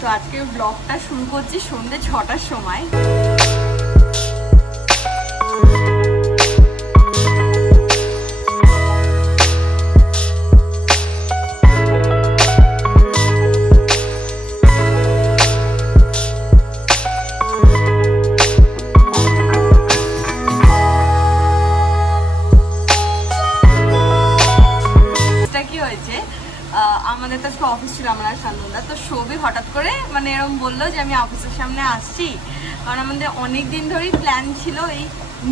তো আজকে ব্লগটা শুরু করছি সন্ধ্যে 6টার সময়। আমাদের তো অফিস ছিল আমার আর শান্তনুদা, তো সবই হঠাৎ করে মানে এরকম বললো যে আমি অফিসের সামনে আসছি, কারণ আমাদের অনেক দিন ধরেই প্ল্যান ছিল এই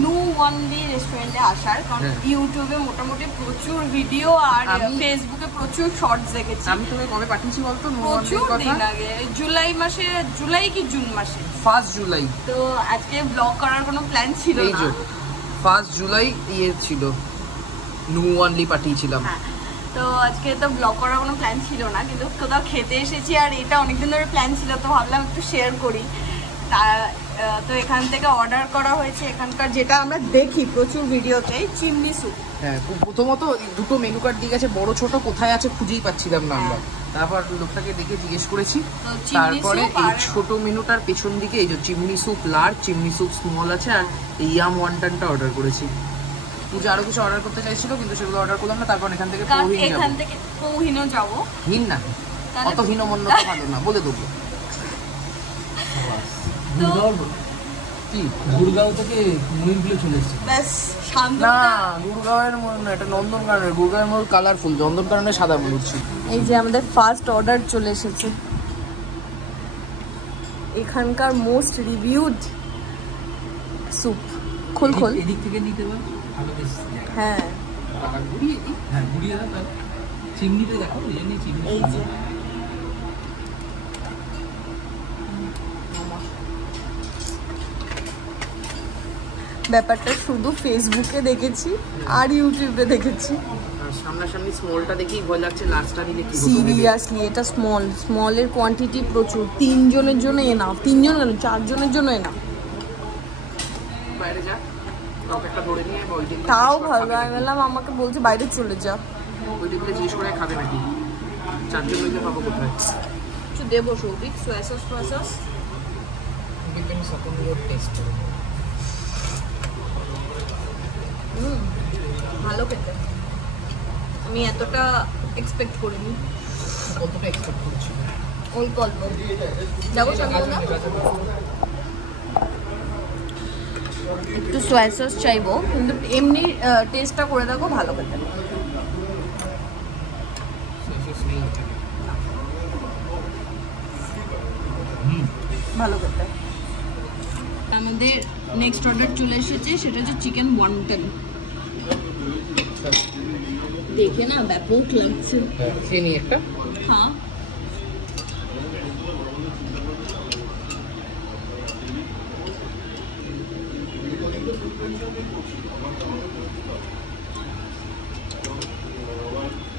নু ওয়ানলি রেস্টুরেন্টে আসার, কারণ ইউটিউবে মোটামুটি প্রচুর ভিডিও আর ফেসবুকে প্রচুর শর্টস দেখেছি। আমি তোকে কবে পাঠিয়েছি বলতো? প্রচুর দিন আগে, জুলাই মাসে, জুলাই কি জুন মাসে, 1 জুলাই। তো আজকে ব্লগ করার কোনো প্ল্যান ছিল না। 1 জুলাই ইয়ে ছিল, নু ওয়ানলি পাঠিয়েছিলাম। তো আজকে তো ব্লগ করার কোনো প্ল্যান ছিল না, কিন্তু কোথাও খেতে এসেছি আর এটা অনেকদিন ধরে প্ল্যান ছিল, তো ভাবলাম একটু শেয়ার করি। তো এখান থেকে অর্ডার করা হয়েছে এখানকার, যেটা আমরা দেখি প্রচুর ভিডিওতে, চিমনি স্যুপ। হ্যাঁ, প্রথমত দুটো মেনু কার্ড দিয়ে গেছে, বড় ছোট কোথায় আছে খুঁজেই পাচ্ছিলাম না আমরা। তারপর লোকটাকে দেখে জিজ্ঞেস করেছি, তারপরে এই ছোট মেনুটার পেছন দিকে এই যে chimney soup large, chimney soup small আছে, আর এই ইয়াম ওয়ান্টনটা অর্ডার করেছি। পূজা আরো কিছু অর্ডার করতে চাইছিল, কিন্তু সেগুলো অর্ডার করলাম না। তারপর এখান থেকে পৌহিনো যাবো। হিন না, অত হীনমন্য তো ভালো না, বলে দেবো। গুরগাঁও থেকে ময়ূরগুলো চলে এসেছে। না, গুরগাঁওয়ের ময়ূর না, এটা নন্দনকাননের। গুরগাঁওয়ের ময়ূর কালারফুল, নন্দনকাননের সাদা বলছি। এই যে আমাদের ফার্স্ট অর্ডার চলে এসেছে, এখানকার মোস্ট রিভিউড স্যুপ। খোল খোল, এদিক থেকে নিতে পারো, ভালো বেশ। হ্যাঁ হ্যাঁ, গুড়িয়ে দাও। তাহলে চিমনিতে দেখো, চিমনি। এই যে ব্যাপারটা শুধু ফেসবুকে দেখেছি আর ইউটিউবে দেখেছি, সামনাসামনি স্মলটা দেখেই ভয় লাগছে, লাস্টটা নিলে কি হবে। সিরিয়াসলি এটা স্মলের কোয়ান্টিটি প্রচুর, 3 জনের জন্য এনাফ। 3 জন কেন, 4 জনের জন্য এনাফ। বাইরে যা, একটা ধরে নিয়ে বলটি। তাও ভালো, আমি বললাম আমাকে বলছে বাইরে চলে যা, ওই টেবিলে জিজ্ঞেস করে খাবে নাকি, 4 জন মিলে পাবো কোথায়। কিছু দেবো সৌভিক, সোয়া sauce depends on your test. ভালো খেতে, আমি এতটা এক্সপেক্ট করিনি। কতটা এক্সপেক্ট করছি? অল্প অল্প যাবো সঙ্গে, একটু সোয়া সস চাইবো, কিন্তু এমনি টেস্টটা করে দেখো, ভালো খেতে। ভালো খেতে। আমাদের নেক্সট অর্ডার চলে এসেছে, সেটা হচ্ছে চিকেন ওয়ান্টন। দেখে না ব্যাপক লাগছে। খেয়ে নি একটা। হ্যাঁ,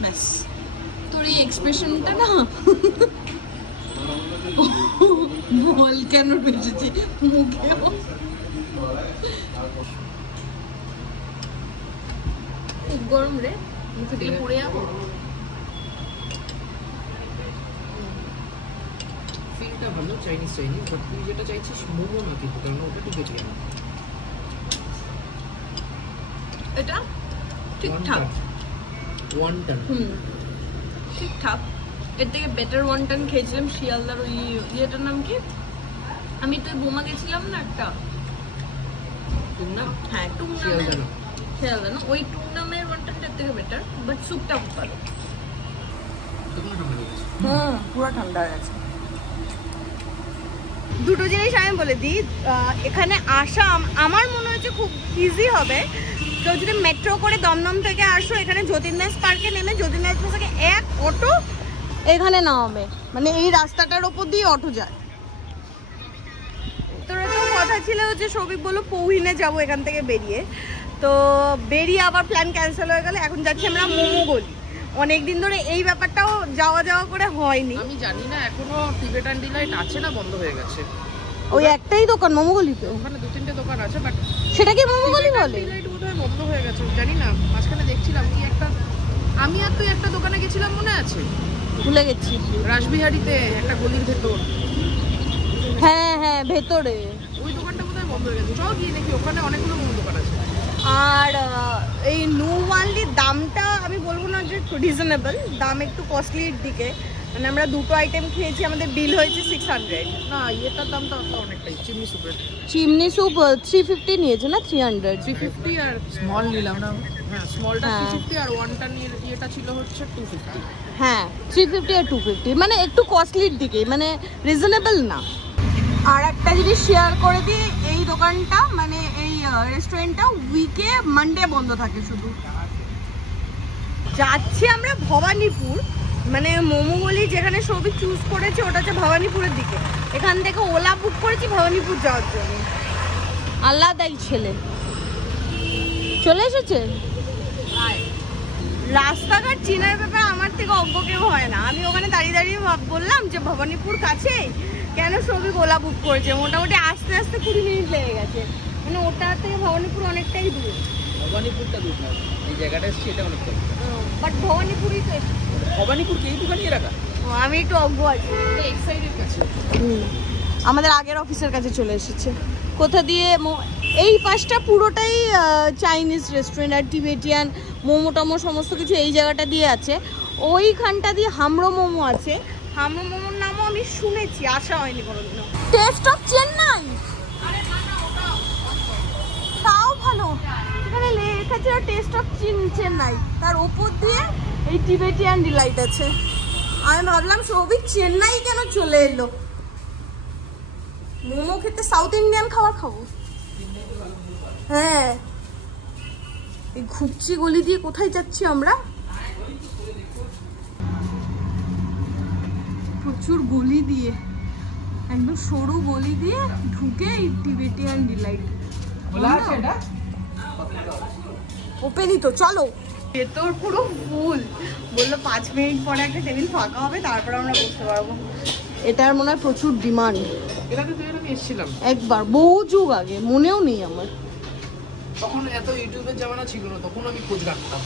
ব্যাস। তোর এই এক্সপ্রেশনটা না বল কেন বেঁচেছে মুখে। খুব গরম রে, মুখে দিয়ে পড়ে যাবো। ফিলটা ভালো, চাইনিজ, বাট তুই যেটা চাইছিস মোমো না কিন্তু, কারণ ওটা একটু বেশি। এটা ঠিকঠাক ওয়ান্টন, ঠিকঠাক। এর থেকে বেটার ওয়ান্টন খেয়েছিলাম শিয়ালদার ওই ইয়েটার নাম কি, আমি তো বোমা গেছিলাম না একটা, টুমনাম। হ্যাঁ টুমনাম, শিয়ালদা না, ওই টুমনামের ওয়ান্টনটার থেকে বেটার, বাট স্যুপটা খুব ভালো। পুরো ঠান্ডা হয়ে গেছে। দুটো জিনিস আমি বলে দিই, এখানে আসা আমার মনে হচ্ছে খুব ইজি হবে। কেউ যদি মেট্রো করে দমদম থেকে আসো, এখানে যতীন্দ্র পার্কে নেমে যতীন্দ্র থেকে এক অটো এখানে নামবে, মানে এই রাস্তাটার ওপর দিয়ে অটো যায়। তোর তো কথা ছিল যে সৌভিক বললো পৌহিনে যাবো এখান থেকে বেরিয়ে, তো বেরিয়ে আবার প্ল্যান ক্যান্সেল হয়ে গেল। এখন যাচ্ছি আমরা মোমো গলি। অনেকদিন ধরে এই ব্যাপারটাও যাওয়া করে হয়নি। আমি জানি না এখনো টিবেটান ডিলাইট আছে না বন্ধ হয়ে গেছে। ওই একটাই দোকান মোমো গলিতে, ওখানে 2-3টে দোকান আছে, বাট সেটাকে মোমো গলি বলে। ডিলাইট বোধহয় বন্ধ হয়ে গেছে, জানি না। মাঝখানে দেখছিলাম কি একটা, আমি আর তুই একটা দোকানে গেছিলাম মনে আছে, ভুলে গেছি। রাসবিহারিতে একটা গলির ভেতর। হ্যাঁ হ্যাঁ, ভেতরে। ওই দোকানটা বোধহয় বন্ধ হয়ে গেছে। চল গিয়ে দেখি, ওখানে অনেকগুলো মোমো দোকান আছে। আর এই নো ওয়ানলির দামটা আমি বলবো না যে রিজনেবল, দাম একটু কস্টলির দিকে। মানে আমরা দুটো আইটেম খেয়েছি, আমাদের বিল হয়েছে 600। না, এটার দামটা অনেকটাই। চিমনি স্যুপের চিমনি স্যুপ 350 নিয়েছে না 300? 350 আর স্মল নিলাম না। হ্যাঁ, স্মলটা হ্যাঁ। 350 আর ওয়ানটা নিয়ে এটা ছিল হচ্ছে 250। হ্যাঁ 350 আর 250, মানে একটু কস্টলির দিকে, মানে রিজনেবল না। আর একটা জিনিস শেয়ার করে দিই, এই দোকানটা মানে এই রেস্টুরেন্টটা উইকে মানডে বন্ধ থাকে শুধু। যাচ্ছি আমরা ভবানীপুর, মানে মোমোগুলি যেখানে সবই চুজ করেছে ওটা হচ্ছে ভবানীপুরের দিকে। এখান থেকে ওলা বুক করেছি ভবানীপুর যাওয়ার জন্য। আলাদাই ছেলে চলে এসেছে। রাস্তাঘাট চেনার ব্যাপারে আমার থেকে অজ্ঞ কেউ হয় না। আমি ওখানে দাঁড়িয়ে দাঁড়িয়ে বললাম যে ভবানীপুর কাছে, কেন সবই ওলা বুক করেছে। মোটামুটি আস্তে আস্তে 20 মিনিট লেগে গেছে, মানে ওটা থেকে ভবানীপুর অনেকটাই দূর। ভবানীপুরটা দূর না, এই জায়গাটা এসেছি এটা অনেকটা। বাট ভবানীপুরই তো ভবানীপুর কে এই দোকানে রাখা? আমি একটু অজ্ঞ আছি। এক্সাইটেড কাছে আমাদের আগের অফিসের কাছে চলে এসেছে। কোথা দিয়ে এই পাশটা পুরোটাই চাইনিজ রেস্টুরেন্ট আর টিবেটিয়ান মোমো টমো সমস্ত কিছু এই জায়গাটা দিয়ে আছে। ওইখানটা দিয়ে হামড়ো মোমো আছে। হামড়ো মোমোর নামও আমি শুনেছি, আসা হয়নি কোনোদিনও। টেস্ট অফ চেন্নাই, তাও ভালো। এখানে লেখা আছে টেস্ট অফ চেন্নাই, তার ওপর দিয়ে এই টিবেটিয়ান ডিলাইট আছে। আমি ভাবলাম সৌভিক চেন্নাই কেন চলে এলো, মোমো খেতে সাউথ ইন্ডিয়ান খাবার খাবো। হ্যাঁ, এই ঘুপচি গলি দিয়ে কোথায় যাচ্ছি আমরা? প্রচুর গলি দিয়ে, একদম সরু গলি দিয়ে ঢুকে এই টিবেটিয়ান ডিলাইট। খোলা আছে এটা? ওপেনই তো, চলো। ভেতর পুরো ফুল। বললো 5 মিনিট পরে একটা টেবিল ফাঁকা হবে, তারপর আমরা বসতে পারবো। এটার মনে হয় প্রচুর ডিমান্ড। এটাতে তো আমি এসেছিলাম একবার বহু যুগ আগে, মনেও নেই আমার। তখন এত ইউটিউবের জামানা ছিল না, তখন আমি খোঁজ রাখতাম।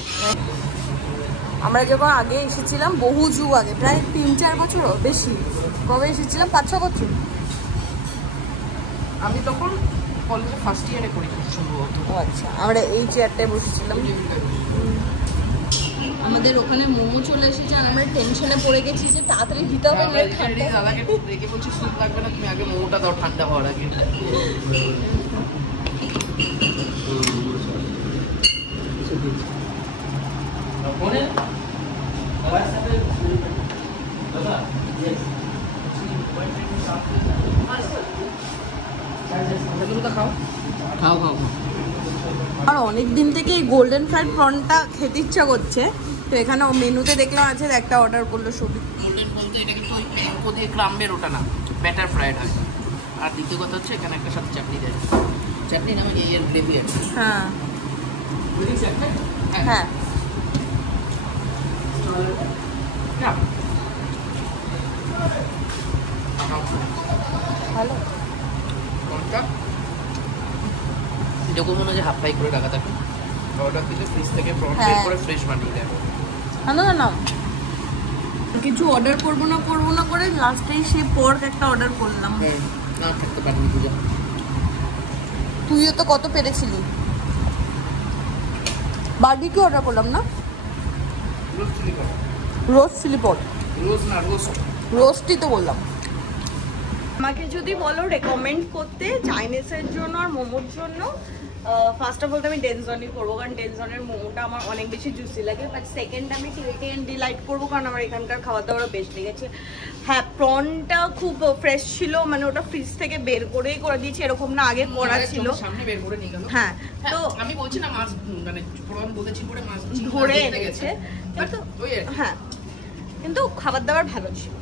আমরা যখন আগে এসেছিলাম বহু যুগ আগে, প্রায় 3-4 বছরও বেশি। কবে এসেছিলাম? 5-6 বছর। আমি তখন কলেজে ফার্স্ট ইয়ারে পড়ি সম্ভবত। ও আচ্ছা, আমরা এই চেয়ারটায় বসেছিলাম। আমাদের ওখানে মোমো চলে এসেছে আর আমরা টেনশনে পড়ে গেছি যে তাড়াতাড়ি দিতে হবে। দাদাকে দেখে বলছি স্যুপ লাগবে না, তুমি আগে মোমোটা দাও ঠান্ডা হওয়ার আগে। খাও খাও খাও। আর অনেক দিন থেকে এই গোল্ডেন ফ্রাইড প্রনটা খেতে ইচ্ছা করছে, তো এখানে মেনুতে দেখলাম আছে, একটা অর্ডার করলো সবই। গোল্ডেন বলতে এটা কিন্তু ওই ম্যাঙ্গো দিয়ে ক্রাম্বের ওটা না, ব্যাটার ফ্রাইড হয়। আর দ্বিতীয় কথা হচ্ছে এখানে একটা সাথে চাটনি দেয়, চাটনি নামে এই এর গ্রেভি আছে। হ্যাঁ হ্যাঁ, ভালো। এরকম মনে হয় যে হাফ ফ্রাই করে রাখা থাকে, অর্ডার দিলে ফ্রিজ থেকে প্রন বের করে ফ্রেশ বানিয়ে দেয়। না না, কিছু অর্ডার করবো না করে লাস্টেই সে পর্ক একটা অর্ডার করলাম। না থাকতে পারিনি পূজা। তুইও তো কত পেরেছিলি। বারবিকিউ অর্ডার করলাম না, রোস্ট চিলি পট। রোস্ট চিলি পট। রোস্ট না, রোস্ট। রোস্টই তো বললাম। আমাকে যদি বলো রেকমেন্ড করতে চাইনিজের জন্য আর মোমোর জন্য, ফার্স্ট অফ অল তো আমি ডেনজনই করবো, কারণ ডেনজনের মোমোটা আমার অনেক বেশি জুসি লাগে। বাট সেকেন্ড আমি টিবেটিয়ান ডিলাইট করবো, কারণ আমার এখানকার খাওয়া দাওয়ারও বেশ লেগেছে। হ্যাঁ, প্রনটা খুব ফ্রেশ ছিল, মানে ওটা ফ্রিজ থেকে বের করেই করে দিয়েছে, এরকম না আগে করা ছিল। সামনে বের করে নিয়ে গেল। হ্যাঁ, তো আমি বলছি না মাছ মানে প্রন বলেছি করে মাছ ধরে এনেছে, কিন্তু হ্যাঁ, কিন্তু খাবার দাবার ভালো ছিল।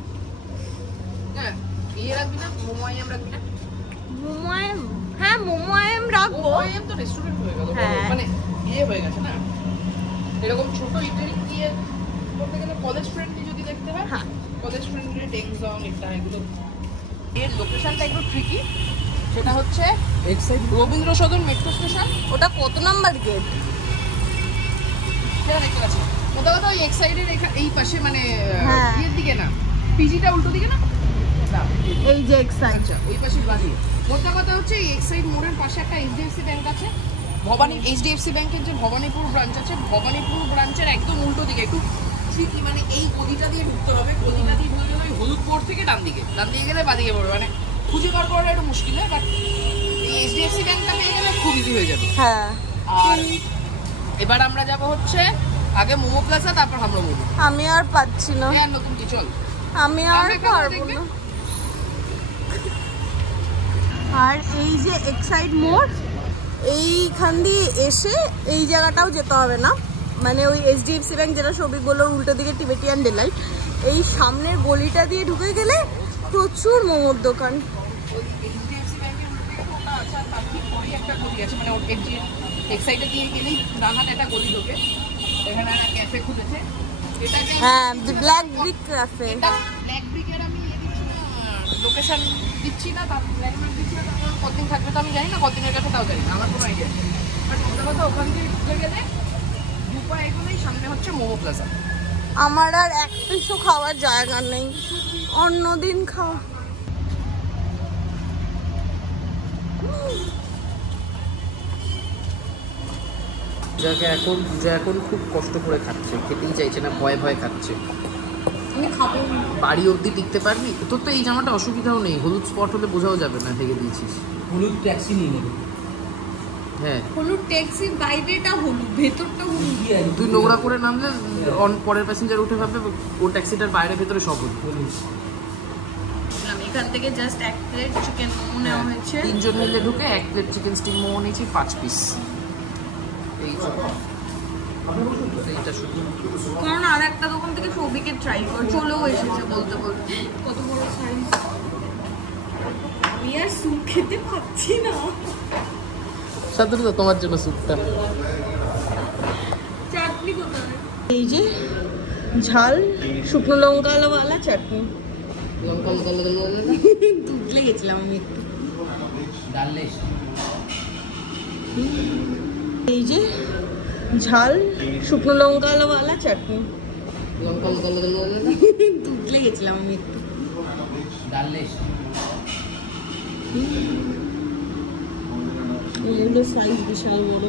হ্যাঁ, ইয়ে রাখবি না, মোমোয়াম রাখবি না? মোমোয়াম, হ্যাঁ মোমোয়াম রাখবো। মোমোয়াম তো রেস্টুরেন্ট হয়ে গেল, মানে ইয়ে হয়ে গেছে না, এরকম ছোট ইটালি দিয়ে করতে গেলে কলেজ ফ্রেন্ডলি যদি দেখতে হয়। হ্যাঁ, কলেজ ফ্রেন্ডলি ডেংজং এটা এগুলো। এর লোকেশনটা একটু ট্রিকি, সেটা হচ্ছে রবীন্দ্র সদন মেট্রো স্টেশন। ওটা কত নাম্বার গেট? সেটা দেখতে পাচ্ছি কোথাও কোথাও এই এক্সাইডের এই পাশে মানে হ্যাঁ। ইয়ের দিকে না, পিজিটা উল্টো দিকে না, এই যে এক্সাইড ওই পাশে বাড়ি। মোদ্দা কথা হচ্ছে এই এক্সাইড মোড়ের পাশে একটা এইচডিএফসি ব্যাংক আছে, এইচডিএফসি ব্যাংকের যে ভবানীপুর ব্রাঞ্চ আছে, ভবানীপুর ব্রাঞ্চের একদম উল্টো দিকে, একটু ঠিকই মানে এই গলিটা দিয়ে ঢুকতে হবে, গলিটা দিয়ে ঢুকে গেলে ওই হলুদ মোড় থেকে ডান দিকে গেলে বাদিকে পড়বে, মানে খুঁজে বার করাটা একটু মুশকিল হয়, বাট এই এইচডিএফসি ব্যাংকটা পেয়ে গেলে খুব ইজি হয়ে যাবে। হ্যাঁ। আর এবার আমরা যাব হচ্ছে আগে মোমো প্লাজা, তারপর আমরা মোমো। আমি আর পাচ্ছি না, হ্যাঁ নতুন কি চল, আমি আর পারবো না। আর এই যে এক্সাইড মোড়, এইখান দিয়ে এসে এই জায়গাটাও যেতে হবে না, মানে ওই এইচডিএফসি ব্যাংক যেটা সবই বললো উল্টো দিকে টিবেটিয়ান ডিলাইট, এই সামনের গলিটা দিয়ে ঢুকে গেলে প্রচুর মোমোর দোকান। এইচডিএফসি ব্যাংকের ওটা আছে, আর তার ঠিক পরেই একটা গলি আছে, মানে ওর এক্সাইডে দিয়ে গেলেই ডান হাতে একটা গলি ঢোকে, এখানে একটা ক্যাফে খুলেছে, এটাকে হ্যাঁ, ব্ল্যাক ব্রিক ক্যাফে। এটা ব্ল্যাক ব্রিকের আমি দিচ্ছি না, লোকেশন দিচ্ছি না, তার ব্ল্যাক ব্রিক দিচ্ছি না, তারপর কতদিন থাকবে তো আমি জানি না, কতদিনের কাছে তাও জানি না, আমার কোনো আইডিয়া নেই। বাট ওটা কথা ওখান থেকে ঢুকে গেলে দুপা এগুলোই সামনে হচ্ছে মোমো প্লাজা। আমার আর এক পিসও খাওয়ার জায়গা নেই, অন্যদিন খাওয়া। পূজা এখন খুব কষ্ট করে খাচ্ছে, খেতেই চাইছে না, ভয়ে ভয়ে খাচ্ছে। আমি খাবো না। বাড়ি অবধি টিকতে পারবি? তোর তো এই জামাটা অসুবিধাও নেই, হলুদ স্পট হলে বোঝাও যাবে না, ভেঙে দিয়েছিস। হলুদ ট্যাক্সি নিয়ে নেবে। হ্যাঁ, হলুদ ট্যাক্সির বাইরেটা হলুদ, ভেতরটা হলুদ। তুই নোংরা করে নামলে পরের প্যাসেঞ্জার উঠে ভাববে ও ট্যাক্সিটার বাইরে ভেতরে সব হলুদ। আমি এখান থেকে জাস্ট এক প্লেট চিকেন মোমো নেওয়া হয়েছে। 3 জন মিলে ঢুকে 1 প্লেট চিকেন স্টিম মোমো নিয়েছি 5 পিস। এই এইটা শুধু কারণ আর একটা দোকান থেকে সবিকে ট্রাই করে চলেও এসেছে বলতে বলতে। কত বড় সাইজ! আমি আর স্যুপ খেতে পাচ্ছি না। সাধারণত তোমার জন্য স্যুপটা। চাটনি কোথায়? এই যে ঝাল শুকনো লঙ্কাওয়ালা চাটনি। তুতলে গেছিলাম আমি একটু। ডাললেস এই যে ঝাল শুকনো লঙ্কাওয়ালা চাটনি। তুতলে গেছিলাম আমি একটু। ডাললেস এগুলো সাইজ বিশাল বড়।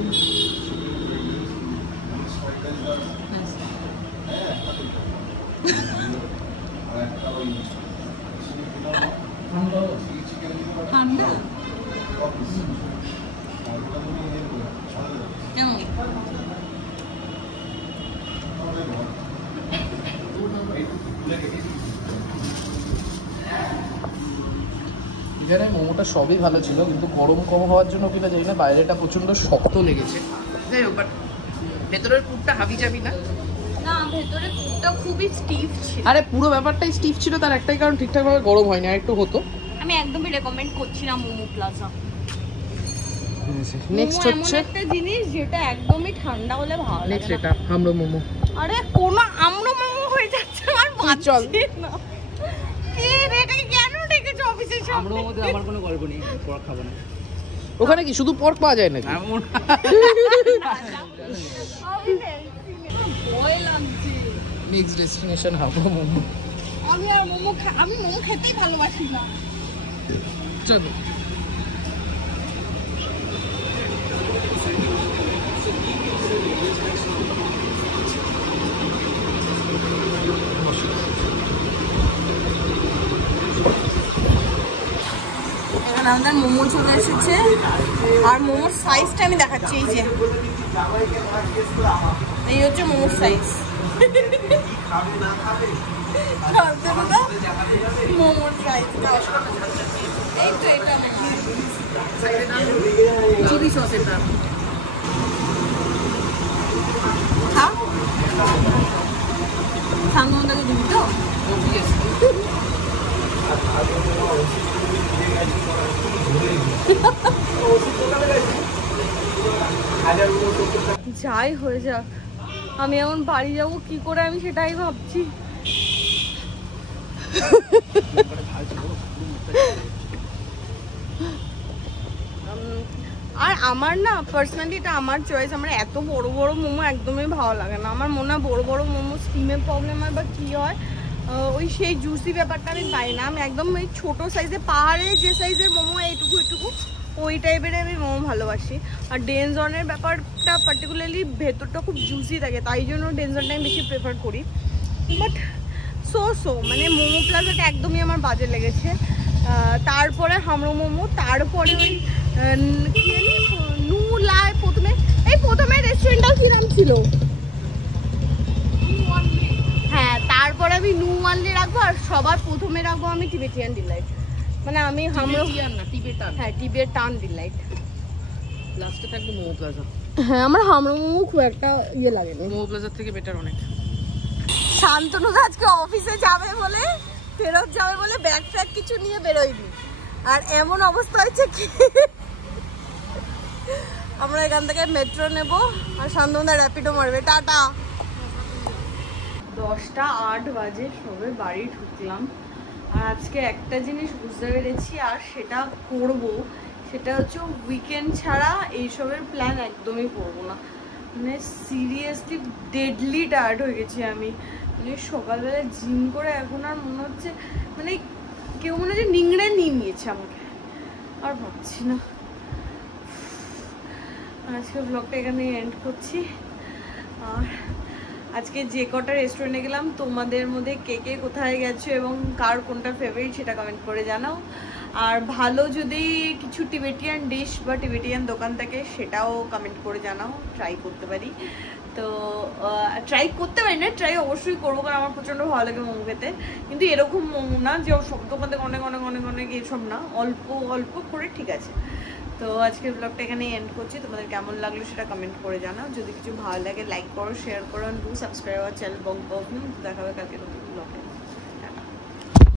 ঠান্ডা কেমন? এখানে মোমোটা সবই ভালো ছিল, কিন্তু গরম কম হওয়ার জন্য কিনা জানি না বাইরেটা প্রচন্ড শক্ত লেগেছে। যাই হোক, বাট ভেতরের পুরটা হাবি যাবি না। না, ভেতরে পুরটা খুবই স্টিফ ছিল। আরে পুরো ব্যাপারটাই স্টিফ ছিল, তার একটাই কারণ ঠিকঠাক ভাবে গরম হয়নি, আর একটু হতো। আমি একদমই রেকমেন্ড করছি না মোমো প্লাজা। নেক্সট হচ্ছে একটা জিনিস যেটা একদমই ঠান্ডা হলে ভালো লাগে নেক্সট না। এটা আমড়ো মোমো। আরে কোন আমড়ো মোমো হয়ে যাচ্ছে আমার চল। বাচ্চা না। কি রে, এটা কেন ডেকেছো অফিসের সামনে? আমরার মধ্যে আমার কোনো গল্প নেই, পর খাবো না। ওখানে কি শুধু পর্ক পাওয়া যায় নাকি? এমন আমি ভয় লাগছে। নেক্সট ডেস্টিনেশন হাবড়ো মোমো। আমি আর আমি মোমো খেতেই ভালোবাসি না। চলো। এখানে আমাদের মোমো চলে এসেছে, আর মোমোর সাইজটা আমি দেখাচ্ছি। এই যে এই হচ্ছে মোমোর সাইজ। মোমোর সাইজ এই তো, এটা চিলি সস এটা। সামনে দিবি তো? যাই হয়ে যাক, আমি এখন বাড়ি যাবো কি করে আমি সেটাই ভাবছি। আর আমার না পার্সোনালি এটা আমার চয়েস, আমার এত বড় বড় মোমো একদমই ভালো লাগে না। আমার মনে হয় বড় বড় মোমো স্টিমের প্রবলেম হয় বা কী হয়, ওই সেই জুসি ব্যাপারটা আমি পাই না। আমি একদম ওই ছোটো সাইজে পাহাড়ে যে সাইজের মোমো এইটুকু এটুকু ওই টাইপের আমি মোমো ভালোবাসি। আর ডেনজনের ব্যাপারটা পার্টিকুলারলি ভেতরটা খুব জুসি থাকে, তাই জন্য ডেনজনটা আমি বেশি প্রেফার করি। বাট সো মানে মোমো প্লাজাটা একদমই আমার বাজে লেগেছে। তারপরে হামড়ো মোমো, তারপরে ওই কি জানি নুলায় প্রথমে রেস্টুরেন্টটাও কি নাম ছিল, হ্যাঁ তারপরে আমি নু ওয়ানলি রাখবো, আর সবার প্রথমে রাখবো আমি টিবেটিয়ান ডিলাইট। মানে আমি হামড়ো না টিবেটান, হ্যাঁ টিবেটান ডিলাইট। লাস্টে থাকবে মোমো প্লাজা। হ্যাঁ আমার হামড়ো মোমো খুব একটা ইয়ে লাগে না, মোমো প্লাজার থেকে বেটার অনেক। শান্তনু আজকে অফিসে যাবে বলে, ফেরত যাবে বলে ব্যাগ ফ্যাগ কিছু নিয়ে বেরোয়নি, আর এমন অবস্থা হয়েছে কি আমরা এখান থেকে মেট্রো নেব আর শান্তনুদা র্যাপিডো মারবে। টাটা। 10:08 বাজে, সবে বাড়ি ঢুকলাম। আর আজকে একটা জিনিস বুঝতে পেরেছি, আর সেটা করব, সেটা হচ্ছে উইকেন্ড ছাড়া এইসবের প্ল্যান একদমই করবো না। মানে সিরিয়াসলি ডেডলি টায়ার্ড হয়ে গেছি আমি। মানে সকালবেলা জিম করে এখন আর মনে হচ্ছে মানে কেউ মনে হচ্ছে নিংড়ে নিয়ে নিয়েছে আমাকে, আর ভাবছি না। আজকে ব্লগটা এখানে এন্ড করছি। আর আজকে যে কটা রেস্টুরেন্টে গেলাম, তোমাদের মধ্যে কে কে কোথায় গেছো এবং কার কোনটা ফেভারিট সেটা কমেন্ট করে জানাও। আর ভালো যদি কিছু টিবেটিয়ান ডিশ বা টিবেটিয়ান দোকান থাকে সেটাও কমেন্ট করে জানাও, ট্রাই করতে পারি। তো ট্রাই করতে পারি না, ট্রাই অবশ্যই করবো, কারণ আমার প্রচণ্ড ভালো লাগে মোমো খেতে। কিন্তু এরকম মোমো না যে সব দোকান থেকে অনেক অনেক অনেক অনেক এসব না, অল্প অল্প করে ঠিক আছে। তো আজকের ব্লগটা এখানে এন্ড করছি। তোমাদের কেমন লাগলো সেটা কমেন্ট করে জানাও। যদি কিছু ভালো লাগে লাইক করো, শেয়ার করো, ডু সাবস্ক্রাইব আওয়ার চ্যানেল বং বং। দেখা হবে কালকে।